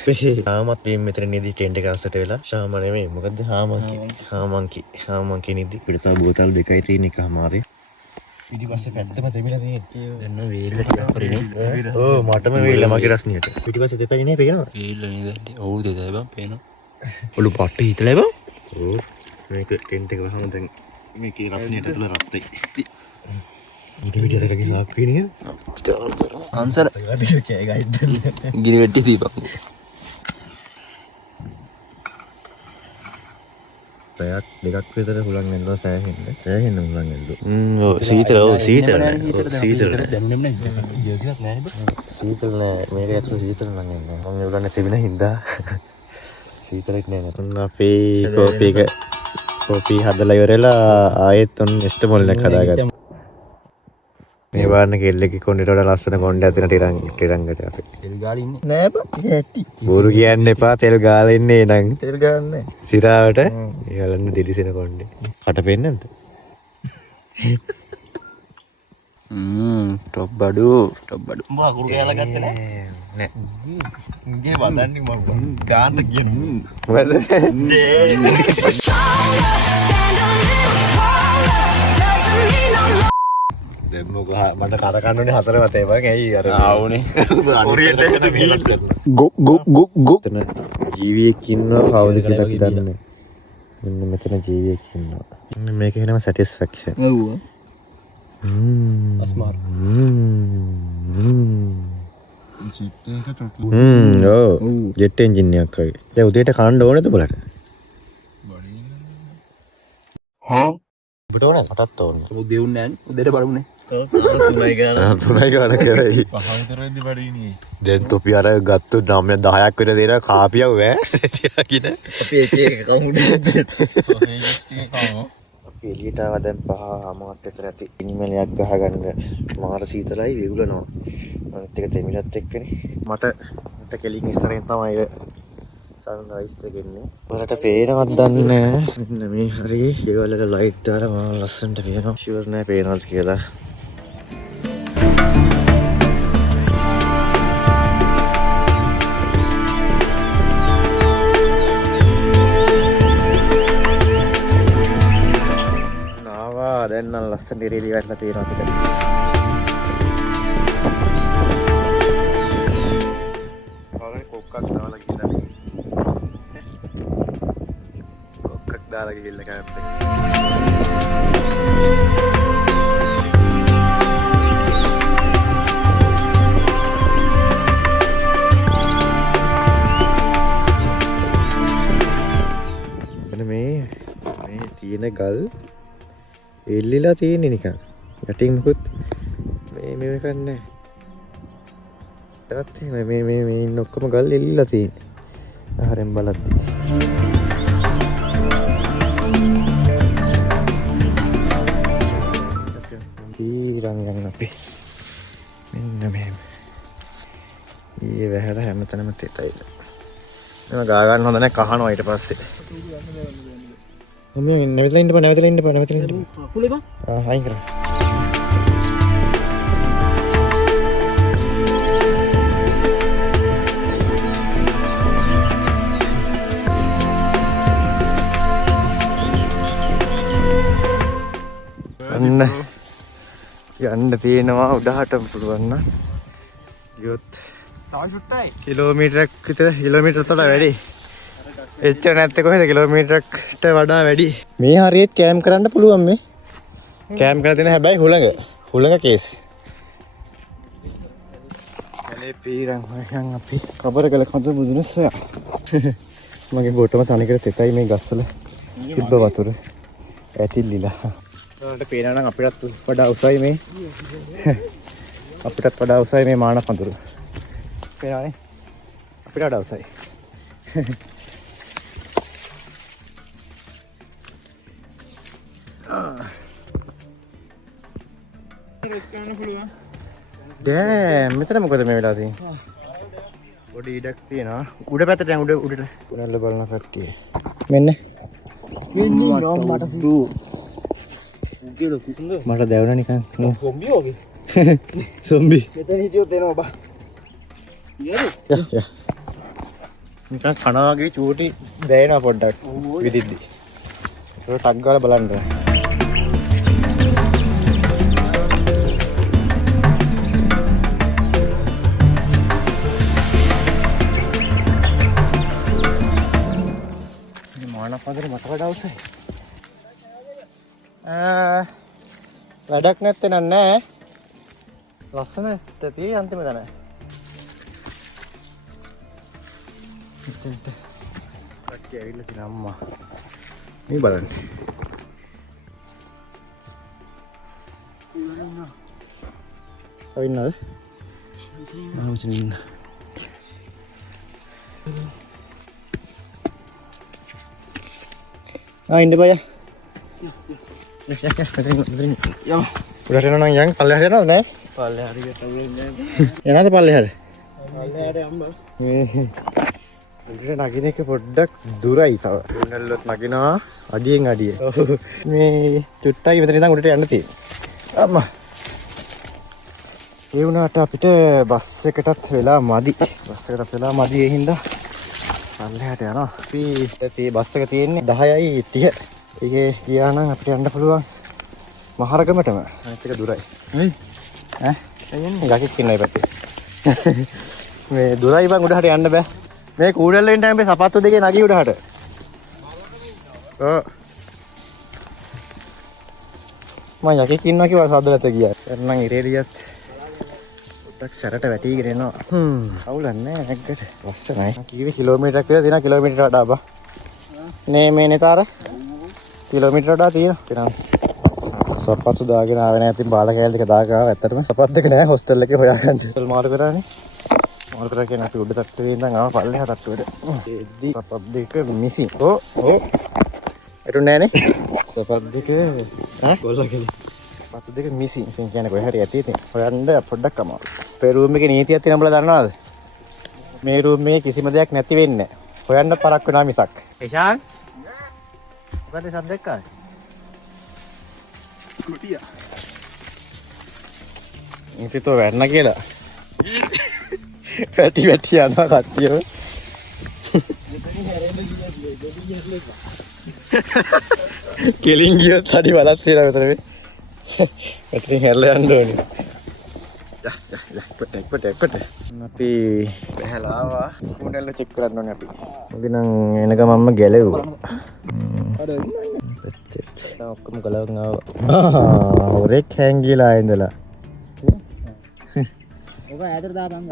වගේ. තාමත් මේ මෙතන නිදි ටෙන්ට් එක අස්සට වෙලා. ශාම නෙමෙයි. මොකද්ද හාමන්කි නිදි. පිට තව බෝතල් දෙකයි තියෙන එකමාරේ. පිටිපස්සේ පැත්තම තෙමිලා තියෙන්නේ. දැන් වේල්ල ටිකක් කරේ. ඕ මටම වේල්ල මගේ රස්නියට. පිටිපස්සේ දෙතයි නේ පේනවා. වේල්ල නේද? ඔව් දෙතයි බං පේනවා. ඔලු පට්ටේ හිටලා බං. ඕ මේක ටෙන්ට් එක වහම දැන් මේකේ රස්නියට ඇතුළ රත්තයි. ඉතින් විදියට එකගේ සාක්කුවේ නේද? අන්සර කෑ ගයිද? ගිනි වෙට්ටි දීපන්. පැයක් දෙකක් විතර හුලං ඇල්ලුවා සෑහෙන්න හුලං ඇල්ලුවා. ඔව් සීතල නෑ. දැම්මෙම නෑ. ජර්සියක් නෑ නේද? සීතල නෑ. මේක ඇතුළේ සීතල නම් නෑ. මම ඒගොල්ලන් තිබුණ හින්දා සීතලෙත් නෑ. ඔන්න අපේ කෝපි හදලා ඉවරලා ආයෙත් ඔන්න එස්ට මොල්ලක් හදාගත්තා. මේ වාරණ කෙල්ලෙක්ගේ කොණ්ඩේට වඩා ලස්සන කොණ්ඩයක් තියෙන ටිරංගට අපි. තෙල් ගාලා ඉන්නේ. නෑ බං ඇටි. බෝරු කියන්න එපා තෙල් ගාලා ඉන්නේ නං. තෙල් ගන්න. සිරාවට ඊගලන්න දිලිසෙන කොණ්ඩේ. කට පෙන්නේ නැද්ද? ටොප් බඩු. උඹ අකුරු කියලා ගත්තේ නෑ. නෑ. ඉන්නේ වදන්නේ මම ගාන්න කියන. මොකද? Stand on it, මට කර කන්නුනේ 4 වතේ බං ඇයි අර ආවුනේ ඔරියන්ටේෂන් ගිහින් ගු එතන ජීවියෙක් ඉන්නවා කවුද කියලා අපි දන්නේ නැහැ. මෙන්න මෙතන ජීවියෙක් ඉන්නවා. මෙන්න මේක වෙනම සැටිස්ෆැක්ෂන්. ඔව් අස්මාර් ඔව් ජෙට් එන්ජින් එකක් වගේ. දැන් උදේට කන්න ඕනේද බලන්න? ඔබට ඕනද? මටත් ඕන. උදේ උන්නේ නැහැ උදේට බලමුනේ. තුනයි ගාන තුනයි ගාන කරයි. පහතරෙන්දි බඩිනේ දැන් තොපි අර ගත්තු 9 10ක් විතර දෙන කාපියව ඈ කියන අපි එක එක කවුනේ සෝසේජස් ටික කවමු අපි එළියට ආවා දැන් 5:00 විතර ඇති. ඉනිමලයක් ගහගන්න මාර සීතලයි වෙගුලනවා. අනිත් එක තෙමිලත් එක්කනේ. මට කෙලින් ඉස්සරහින් තමයි සන්රයිස් එක එන්නේ. ඔයාලට පේනවද දන්නේ නැහැ. මෙන්න මේ හරිය ගෙවල් වල ලයිට් දාලා මාර ලස්සනට පේනවා. ෂුවර් නෑ පේනවද කියලා. දැන් නම් ලස්සන ඉරේලි වැටලා තියෙනවා ටිකක්. කවුරුහරි කොක්කක් දාලා ගිහලා. කොක්කක් දාලා ගිහලා කැම්ප් එක. මෙන්න මේ තියෙන ගල් එල්ලිලා තියෙන්නේ නිකන්. යටින් මොකුත් මේ එකක් නැහැ. ඒත් මේ ඉන්න ඔක්කොම ගල් එල්ලිලා තියෙන්නේ. ආහාරෙන් බලද්දි. ඊරන් යන්න අපි. මෙන්න මෙහෙම. ඊයේ වැහැලා හැමතැනම තෙතයිද. මම ගා ගන්න හොඳ නැහැ කහනවා ඊට පස්සේ. මම නැවතලා ඉන්න බෑ නැවතලා ඉන්න බෑ නැවතලා ඉන්න බෑ කුලේ බං අයින් කරා යන්න තියෙනවා උඩහට පුළුවන් නම් ගියොත් තව ෂුට්ටයි කිලෝමීටරයක් විතර කිලෝමීටරකට වඩා වැඩි. එච්චර නැත්තේ කොහෙද කිලෝමීටරකට වඩා වැඩි. මේ හරියට කෑම් කරන්න පුළුවන් මේ. කෑම් කරලා තියෙන හැබැයි හුළඟ කේස්. කලේ පීරන් හොයන් අපි කබරගල කඳ මුදුන සොයා. මගේ බොටම තනිකර තෙතයි මේ ගස්වල තිබ්බ වතුර ඇතිල්ලිලා. ඔයාලට පේනවා නම් අපිටත් වඩා උසයි මේ. අපිටත් වඩා උසයි මේ මාන පඳුර. පේනවනේ. අපිට වඩා උසයි. දැන් මෙතන මොකද මේ වෙලා තියෙන්නේ? පොඩි ඉඩක් තියෙනවා. උඩ පැත්තට යන් උඩට. උඩට බලන කට්ටිය. මෙන්න. මට දැවුණා නිකන්. කොම්බි වගේ. සොම්බි. මෙතන හිටියොත් එනවා බා. යා. නිකන් කනවා වගේ චූටි දැනෙනවා පොඩ්ඩක් විදිද්දි. ඒක ටක් ගාලා බලන්න. පදර මට වඩා උසයි. වැඩක් නැත්තේ නෑ. ලස්සන තියෙයි අන්තිම දන. මෙතනට කට්ටිය ඇවිල්ලා තියෙන අම්මා. මේ බලන්න. අවින්නද? මෙතන ඉන්න. ඉන්න බය. මෙතන යමු. උඩට යනවා නම් යන් පල්ලෙහාට යනවද නෑ? පල්ලෙහාට ගියට වෙන්නේ යනවාද පල්ලෙහාට? පල්ලෙහාට අම්බා. මේ උඩට නගින එක පොඩ්ඩක් දුරයි තව. වෙනල්ලොත් නගිනවා අඩියෙන් අඩිය. මේ චුට්ටයි මෙතන ඉඳන් උඩට යන්න තියෙන්නේ. අම්මා. ඒ වුණාට අපිට බස් එකටත් වෙලා මදි. ඒ හින්දා පල්ලෙහාට යනවා. අපි බස් එක තියෙන්නේ 10:30. ඒකේ ගියා නම් අපිට යන්න පුළුවන් මහරගමටම. අනිත් එක දුරයි. හරි. ගකෙක් ඉන්නවා පැත්තේ. මේ දුරයි බං උඩහට යන්න බෑ. මේ කූඩල්ල වෙන්න මේ සපත්තු දෙකේ නගී උඩහට. ඔව්. මම යකෙක් ඉන්නවා කියලා සද්දලත ගියා. එන්නම් ඉරේලියත් පොඩ්ඩක් සැරට වැටිගෙන එනවා. අවුලක් නැහැ නැග්ගට. ලස්සනයි. කීවේ කිලෝමීටරයක් කියලා තියෙනවා කිලෝමීටරට වඩා බා. නේ මේ නේතර කිලෝමීටරට වඩා තියෙනවා. සපත්තු දාගෙන ආවේ නැහැ. ඉතින් බාල කෑල්ල දෙක දාගෙන ආවා. ඇත්තටම සපත් දෙක නැහැ හොස්ටල් එකේ හොයාගන්න. හොස්ටල් මාරු කරානේ. මාරු කරා කියන්නේ අපි උඩ තට්ටුවේ ඉඳන් ආව පල්ලෙහා තට්ටුවට. එද්දි සපත් දෙක මිසින්. ඕ. එතුනේ නෑනේ. සපත් දෙක ගොල්ලා කියලා. සපත් දෙක මිසින්. ඉතින් කියන්නේ කොහේ හරි ඇති ඉතින්. හොයන්න පොඩ්ඩක් අමාරුයි. අපේ රූම් එකේ නීතියක් තියෙනවා උඹලා දන්නවද? මේ රූම් එකේ කිසිම දෙයක් නැති වෙන්නේ නැහැ. හොයන්න පරක් වෙනවා මිසක්. ඒෂාන්? මොකද සද්දයක් ආවේ? කුටියා. ඉතින් වැටෙන කියලා. වැටි යනවා කට්ටියම. කෙලින් ගියොත් අඩි බලස් වෙනවා මෙතන මේ. මෙතන හැරලා යන්න ඕනේ. කොට. අපි බහැලා ආවා. කුණල්ල චෙක් කරන්න ඕනේ අපි. ඉතින් එන ගමන්ම ගැලෙව්වා. ඔක්කොම ගලවන් ආවා. හොරෙක් හැංගිලා ඉඳලා. ඔක ඈතට දාපන්.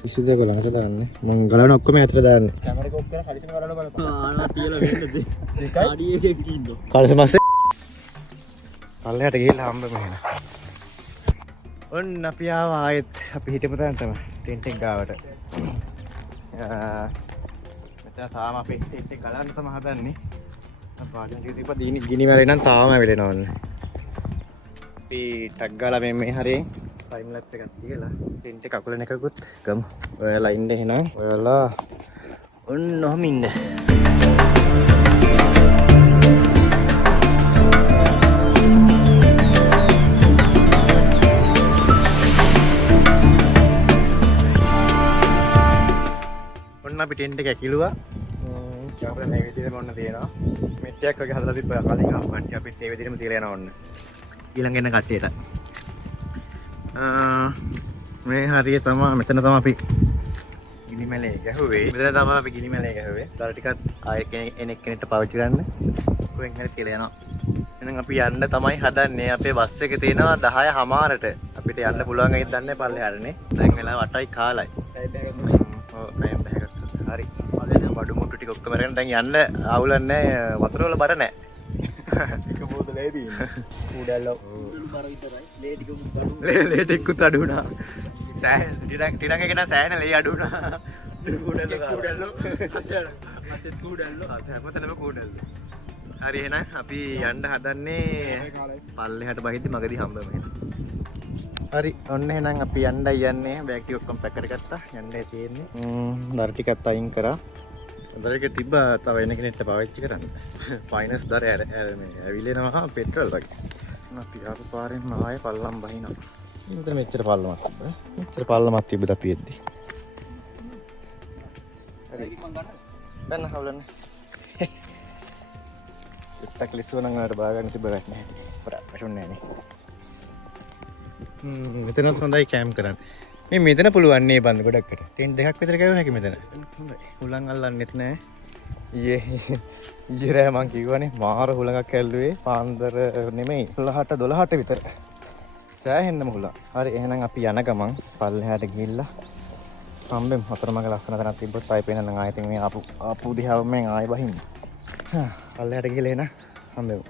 පිස්සු දෙක ළඟට දාන්නේ. මම ගලවන ඔක්කොම ඈතට දාන්නේ. කැමරේ කොක් කරලා කලිසම ගලවලා බලපන්. ආලා තියලා වෙන්නද? ආඩි එකෙක් ඉන්නෝ. කලිසමස්සේ. පල්ලෙහාට ගිහිල්ලා හම්බ මෙහෙන. ඔන්න අපි ආවා ආයෙත් අපි හිටපු තැනටම ටෙන්ට් එක ගාවට. මෙතන තාම අපි ටෙන්ට් එක ගලවන්න තමයි හදන්නේ. පාටින් ටික දීනි ගිනි වල නම් තාම වෙලෙනවා ඔන්න. අපි ටග් ගාලා මේ හරියෙන් ටයිම් ලැප් එකක් තියලා ටෙන්ට් එක අකුලන එකකුත් ගමු. ඔයාලා ඉන්න එහෙනම්. ඔයාලා ඔන්න ඔහම ඉන්න. ඔන්න අපි ටෙන්ට් එක ඇකිලුවා. අපිට මේ විදිහටම ඔන්න තියෙනවා. මෙට්ටයක් වගේ හදලා තිබ්බා කලින් ආපු කට්ටිය අපිත් මේ විදිහටම තියලා යනවා ඔන්න. ඊළඟ එන කට්ටියට. මේ හරිය තමයි මෙතන තමයි අපි ගිනිමැලේ ගැහුවේ. මෙතන තමයි අපි ගිනිමැලේ ගැහුවේ. ඊට ටිකක් ආයෙ කෙනෙක්ට පාවිච්චි කරන්න. කොහෙන් හරි කියලා යනවා. එහෙනම් අපි යන්න තමයි හදන්නේ. අපේ බස් එකේ තියෙනවා 10:00ට. අපිට යන්න පුළුවන් වෙයිද දන්නේ පල්ලෙහාටනේ. දැන් වෙලාව 8යි කාලයි. ඔව් ටයිම් බෑගක්. හරි. බඩු මුට්ටු ටික ඔක්කොම අරගෙන දැන් යන්න ආවුලක් නැහැ. වතුර වල බර නැහැ. එක බෝතලේ තියෙන්නේ. කුඩල්ලෝ. බර විතරයි. ලේ ටිකකුත් අඩු. ලේ ටිකකුත් අඩු වුණා. සෑහෙන ටිකක් එක නා සෑහෙන ලේ අඩු වුණා. කුඩල්ලෝ. අතේ කුඩල්ලෝ. හැමතැනම කුඩල්ලෝ. හරි එහෙනම් අපි යන්න හදන්නේ පල්ලෙහාට බහිද්දි මගදී හම්බ වෙමු. හරි ඔන්න එහෙනම් අපි යන්නයි යන්නේ. බෑග් ටික ඔක්කොම පැක් කරගත්තා. යන්නයි තියෙන්නේ. දර ටිකත් අයින් කරා. දර එක තිබ්බා තව එන කෙනෙක්ට පාවිච්චි කරන්න. ෆයිනස් දර ඇවිලෙනවා පෙට්‍රල් වගේ. අපි ආපු පාරෙන් ආයෙ පල්ලම් බහිනවා. මෙතන මෙච්චර පල්ලමක් තිබ්බා. මෙච්චර පල්ලමක් තිබ්බද අපි එද්දි. හරි. දැන් හවුලන්නේ. ටක් ලිස්සුව නම් වලට බාගන්න තිබ්බ වැට් නැහැ. වැටුන්නේ නැහැ නේ. මෙතනත් හොඳයි කැම් කරන්න. මේ මෙතන පුළුවන් නේ බන්ද ගොඩක්කට. ටෙන්ට් දෙකක් විතර ගාව හැකි මෙතන. හොඳයි. හුලං අල්ලන්නෙත් නැහැ. ඊයේ රෑ මං කිව්වනේ මාර හුලඟක් ඇල්ලුවේ පාන්දර නෙමෙයි 11ට විතර. සෑහෙන්නම හුලං. හරි එහෙනම් අපි යන ගමන් පල්ලෙහාට ගිහිල්ලා හම්බෙමු. අතරමඟ ලස්සන තැනක් තිබ්බොත් ආයෙ පේනනම් ආයෙත් මේ ආපු දිහාව මම ආයෙ බහින්න. පල්ලෙහාට ගිහලා එන හම්බෙමු.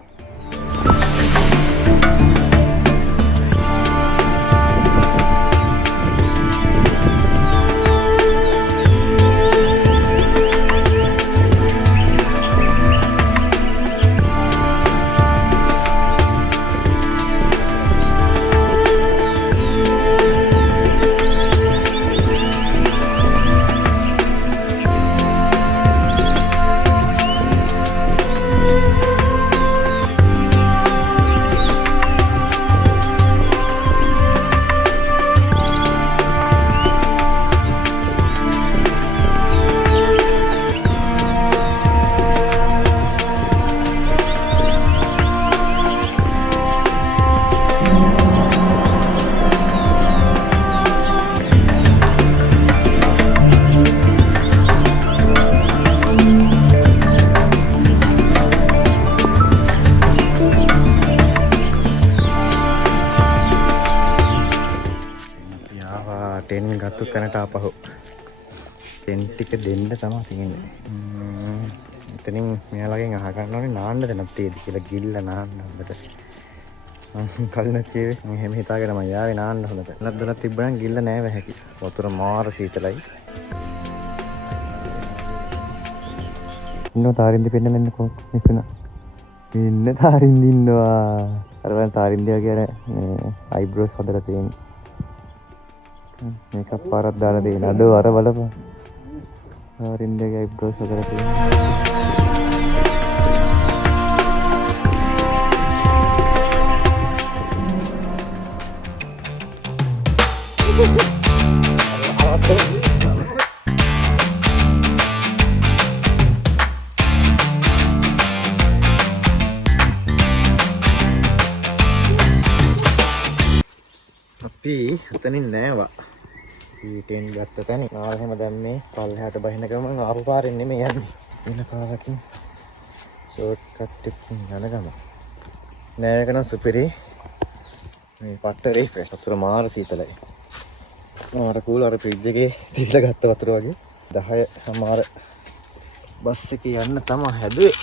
ගත්තු තැනට ආපහු ටෙන්ට් ටික දෙන්න තමයි තියෙන්නේ. එතනින් මෙයාලගෙන් අහගන්න ඕනේ නාන්න දෙනක් තියෙද කියලා ගිල්ල නාන්න හොඳට. මම කලින් කිව්වේ මම එහෙම හිතාගෙන මම යාවේ නාන්න හොඳට. නැත් දුරක් තිබ්බනම් ගිල්ල නෑ වැහැකි. වතුර මාර සීතලයි. ඉන්න තාරින්දි පෙන්නන්න මිසුන. ඉන්න තාරින්දි ඉන්නවා. අර වань තාරින්දියා කියන්නේ මේ අයිබ්‍රෝස් හදලා තියෙන්නේ. මේකක් පාරක් දාලා දෙන්න. අඩෝ අර බලපන්. තාරින්දියාගේ අයිබ්‍රෝස් හදලා තියෙන්නේ. අපි එතනින් නෑවා. ඊටෙන් ගත්ත තැන නාලහෙම දැම්මේ පල්ලෙහාට බහින ගමන් ආපු පාරෙන් නෙමෙයි යන්නේ. වෙන පාරකින් ෂෝට් කට් එකකින් යන ගම. නෑ එක නම් සුපිරි. මේ පට්ට රිෆ්‍රෙෂ් වතුර මාර සීතලයි. මාර කූල් අර ෆ්‍රිජ් එකේ තියලා ගත්ත වතුර වගේ. 10:00 බස් එකේ යන්න තමයි හැදුවේ.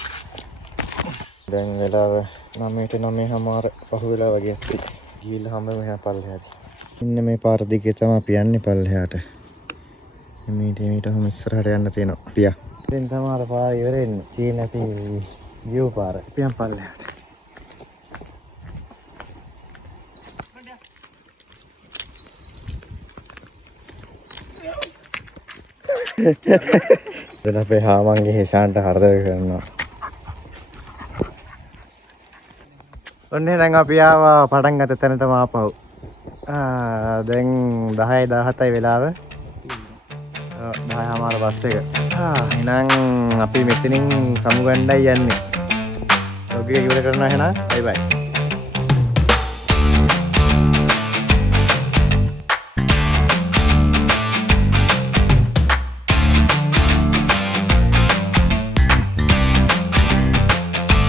දැන් වෙලාව 9:09 පහු වෙලා වගේ ඇති. ගිහිල්ලා හැම මෙහා පල්ලෙහාට. ඉන්න මේ පාර දිගේ තමයි අපි යන්නේ පල්ලෙහාට. මීට ඔහොම ඉස්සරහට යන්න තියෙනවා. පියා. දැන් තමයි අර පාර ඉවර වෙන්නේ. තියෙන අපි ගියෝ පාර. පියන් පල්ලෙහාට. දැන් අපේ හාමන්ගේ හේෂාන්ට හරද කරනවා. ඔන්න දැන් අපි ආවා පටන් ගත්ත තැනටම ආපහු. දැන් 10:17යි වෙලාව. 10:00 බස් එක. එහෙනම් අපි මෙතනින් සමුගණ්ඩයි යන්නේ. ඔග්ගේ ඉවර කරනවා එහෙනම්. බයි බයි.